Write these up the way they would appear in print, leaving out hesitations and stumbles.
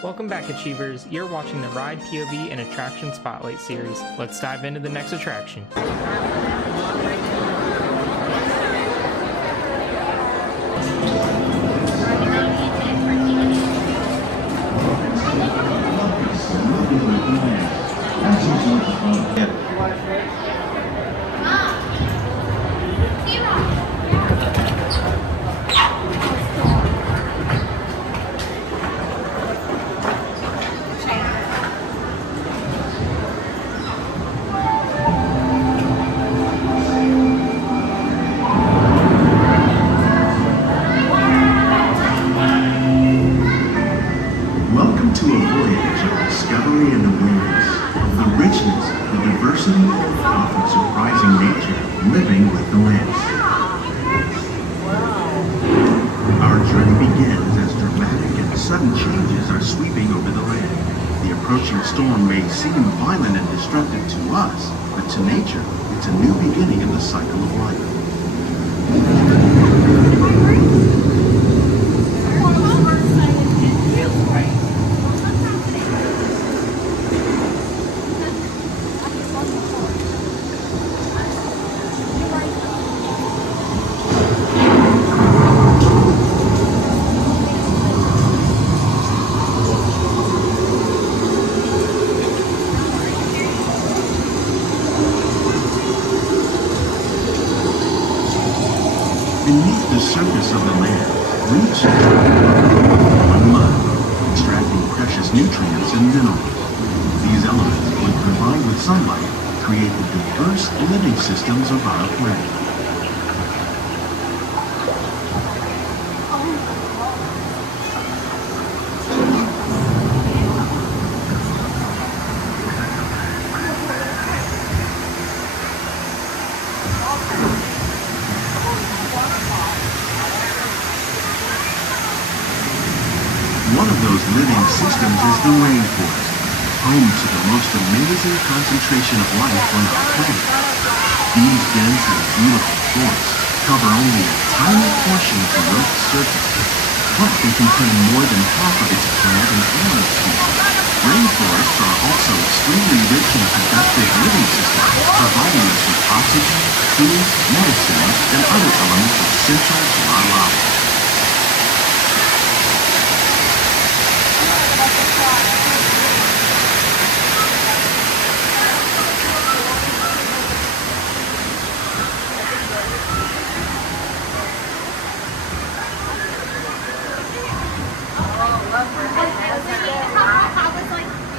Welcome back, Achievers. You're watching the Ride POV and Attraction Spotlight series. Let's dive into the next attraction. Welcome to a voyage of discovery and awareness of the richness, the diversity, and often surprising nature of living with the land. Our journey begins as dramatic and sudden changes are sweeping over the land. The approaching storm may seem violent and destructive to us, but to nature, it's a new beginning in the cycle of life. Beneath the surface of the land, roots and mud, extracting precious nutrients and minerals. These elements, when combined with sunlight, create the diverse living systems of our planet. One of those living systems is the rainforest, home to the most amazing concentration of life on our planet. These dense and beautiful forests cover only a tiny portion of the Earth's surface, but they contain more than half of its plant and animal species. Rainforests are also extremely rich and productive living systems, providing us with oxygen, food, medicines, and other elements essential to our lives.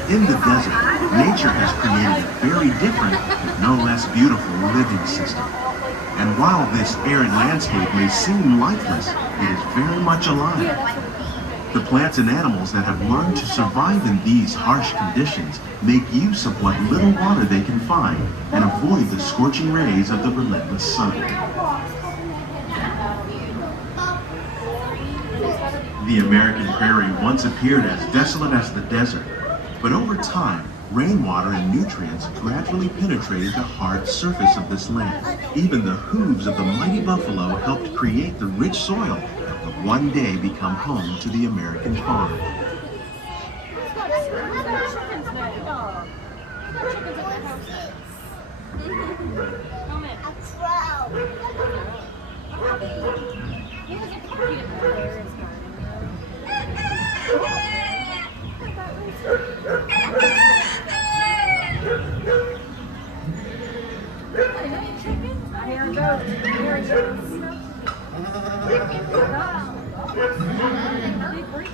In the desert, nature has created a very different, but no less beautiful living system. And while this arid landscape may seem lifeless, it is very much alive. The plants and animals that have learned to survive in these harsh conditions make use of what little water they can find and avoid the scorching rays of the relentless sun. The American prairie once appeared as desolate as the desert, but over time, rainwater and nutrients gradually penetrated the hard surface of this land. Even the hooves of the mighty buffalo helped create the rich soil that would one day become home to the American farm.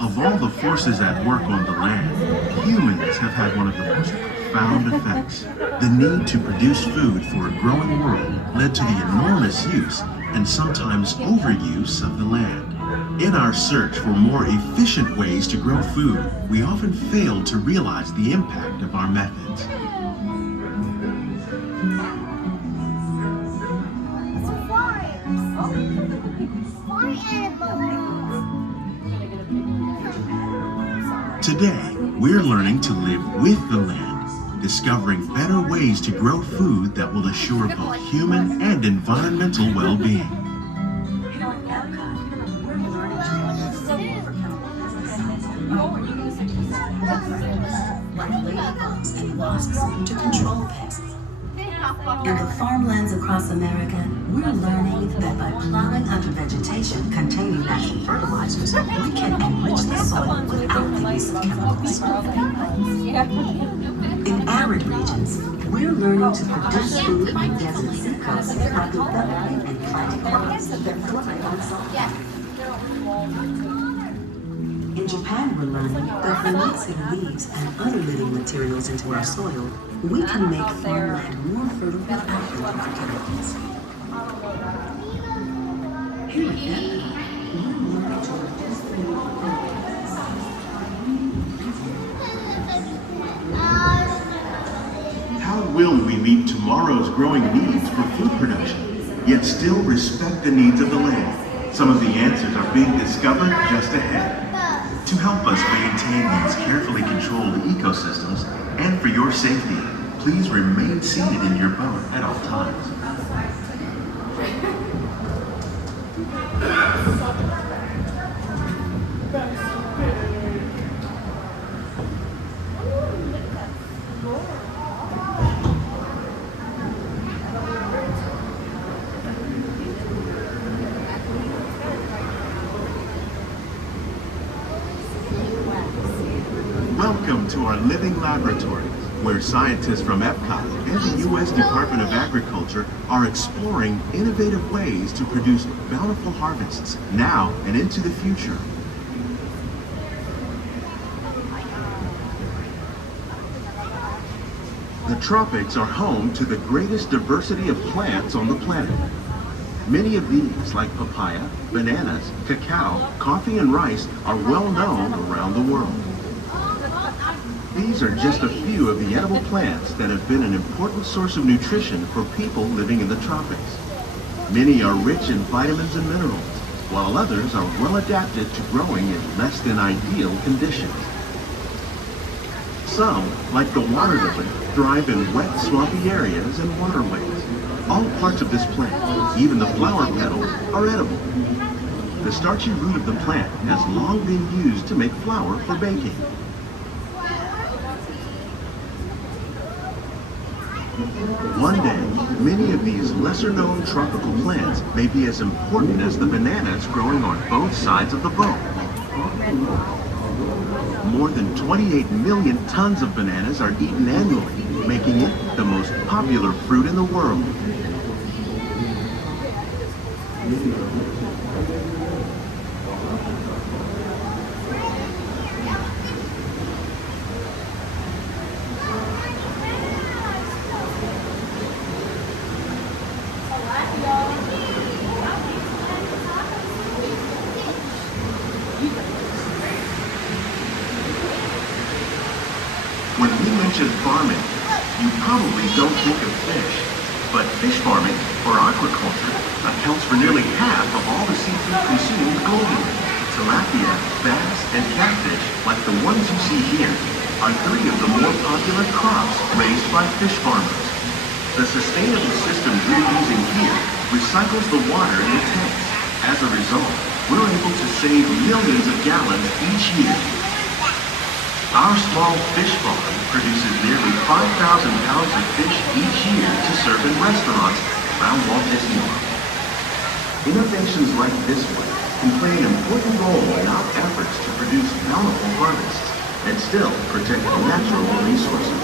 Of all the forces at work on the land, humans have had one of the most profound effects. The need to produce food for a growing world led to the enormous use and sometimes overuse of the land. In our search for more efficient ways to grow food, we often fail to realize the impact of our methods. Today, we're learning to live with the land, discovering better ways to grow food that will assure both human and environmental well-being. like ladybugs and wasps, to control pests. In the farmlands across America, we're learning that by plowing under vegetation containing natural fertilizers, we can enrich the soil without the use of chemicals. In arid regions, we're learning to produce food on desert seacoasts by developing and planting crops that thrive on salt. In Japan, we're learning that by mixing leaves and other living materials into our soil, we can make farmland more fertile without the use of chemicals. Here at EPCOT, we're learning to reduce the need for fertilizers. How will we meet tomorrow's growing needs for food production, yet still respect the needs of the land? Some of the answers are being discovered just ahead. To help us maintain these carefully controlled ecosystems, and for your safety, please remain seated in your boat at all times. Welcome to our living laboratory, where scientists from EPCOT and the U.S. Department of Agriculture are exploring innovative ways to produce bountiful harvests now and into the future. The tropics are home to the greatest diversity of plants on the planet. Many of these, like papaya, bananas, cacao, coffee, and rice, are well known around the world. These are just a few of the edible plants that have been an important source of nutrition for people living in the tropics. Many are rich in vitamins and minerals, while others are well adapted to growing in less than ideal conditions. Some, like the water lily, thrive in wet, swampy areas and waterways. All parts of this plant, even the flower petals, are edible. The starchy root of the plant has long been used to make flour for baking. One day, many of these lesser-known tropical plants may be as important as the bananas growing on both sides of the boat. More than 28 million tons of bananas are eaten annually, making it the most popular fruit in the world. When we mention farming, you probably don't think of fish, but fish farming, or aquaculture, accounts for nearly half of all the seafood consumed globally. Tilapia, bass, and catfish, like the ones you see here, are three of the more popular crops raised by fish farmers. The sustainable system we're using here recycles the water in the tanks. As a result, we're able to save millions of gallons each year. Our small fish farm produces nearly 5,000 pounds of fish each year to serve in restaurants around Walt Disney World. Innovations like this one can play an important role in our efforts to produce bountiful harvests and still protect natural resources.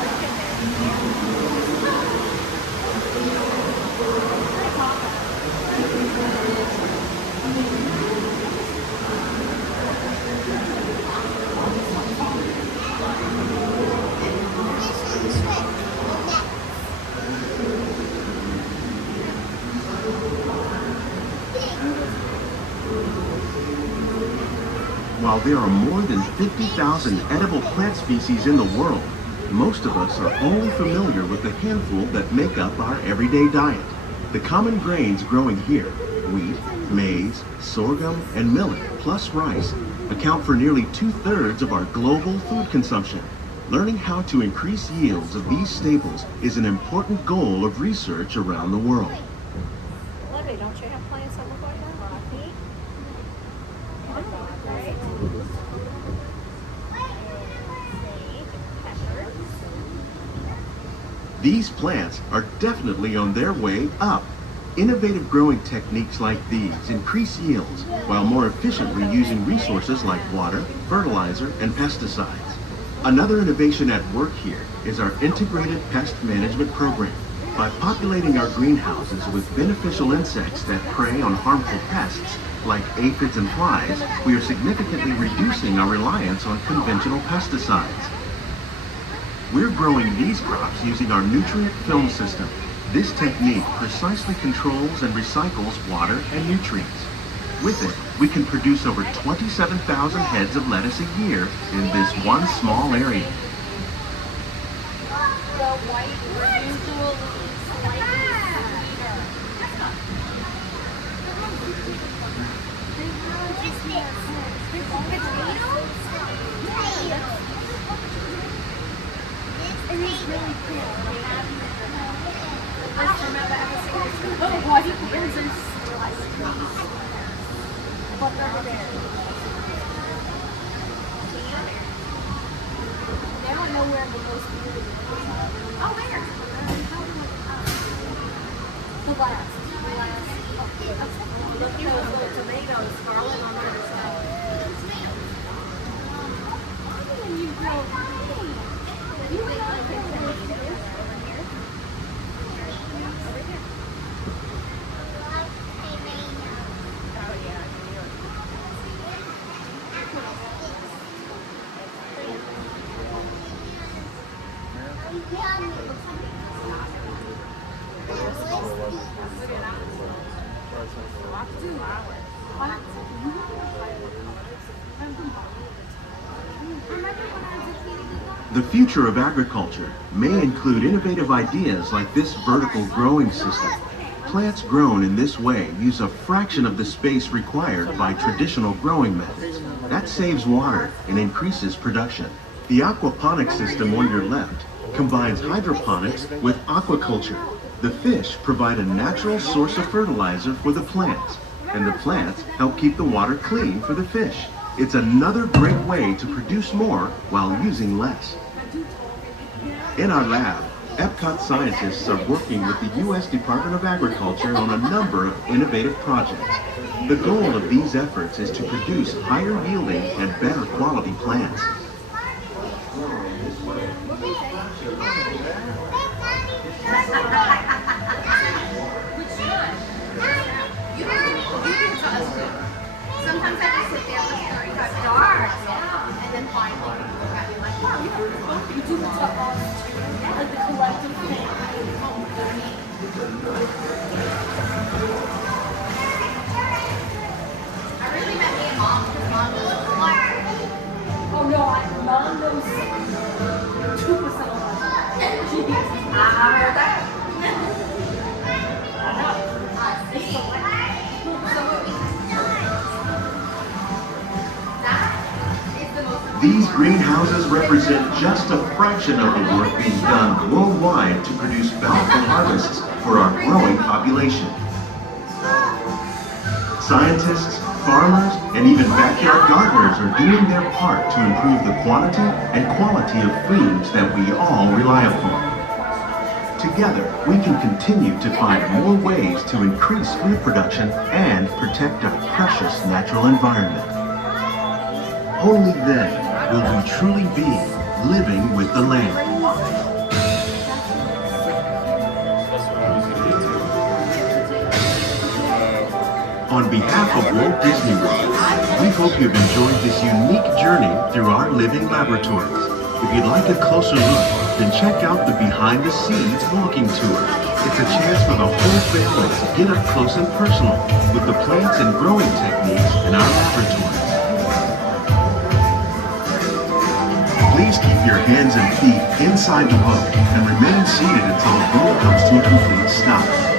While there are more than 50,000 edible plant species in the world, most of us are only familiar with the handful that make up our everyday diet. The common grains growing here, wheat, maize, sorghum, and millet, plus rice, account for nearly 2/3 of our global food consumption. Learning how to increase yields of these staples is an important goal of research around the world. Libby, don't you have plants that look like that? These plants are definitely on their way up. Innovative growing techniques like these increase yields while more efficiently using resources like water, fertilizer, and pesticides. Another innovation at work here is our integrated pest management program. By populating our greenhouses with beneficial insects that prey on harmful pests, like aphids and flies, we are significantly reducing our reliance on conventional pesticides. We're growing these crops using our nutrient film system. This technique precisely controls and recycles water and nutrients. With it, we can produce over 27,000 heads of lettuce a year in this one small area. The white were usually slightly sweeter. It is really cool. I just remember ever seeing this. Oh, white ears are sliced. But they're there. They don't know where the most beautiful is. Oh, there. The last. Look at those little tomatoes, scarlet on the other side. You grow. You like it. The future of agriculture may include innovative ideas like this vertical growing system. Plants grown in this way use a fraction of the space required by traditional growing methods. That saves water and increases production. The aquaponics system on your left combines hydroponics with aquaculture. The fish provide a natural source of fertilizer for the plants, and the plants help keep the water clean for the fish. It's another great way to produce more while using less. In our lab, EPCOT scientists are working with the U.S. Department of Agriculture on a number of innovative projects. The goal of these efforts is to produce higher yielding and better quality plants. Sometimes I just sit there and it got dark, and then finally people look at me like, wow, you do it to us too, like the collective thing. I really met me and mom because mom knows a lot. Oh no, mom knows 2% of us. I heard that. These greenhouses represent just a fraction of the work being done worldwide to produce bountiful harvests for our growing population. Scientists, farmers, and even backyard gardeners are doing their part to improve the quantity and quality of foods that we all rely upon. Together, we can continue to find more ways to increase food production and protect our precious natural environment. Only then will we truly be living with the land. On behalf of Walt Disney World, we hope you've enjoyed this unique journey through our living laboratories. If you'd like a closer look, then check out the Behind the Scenes walking tour. It's a chance for the whole family to get up close and personal with the plants and growing techniques in our laboratories. Please keep your hands and feet inside the boat and remain seated until the boat comes to a complete stop.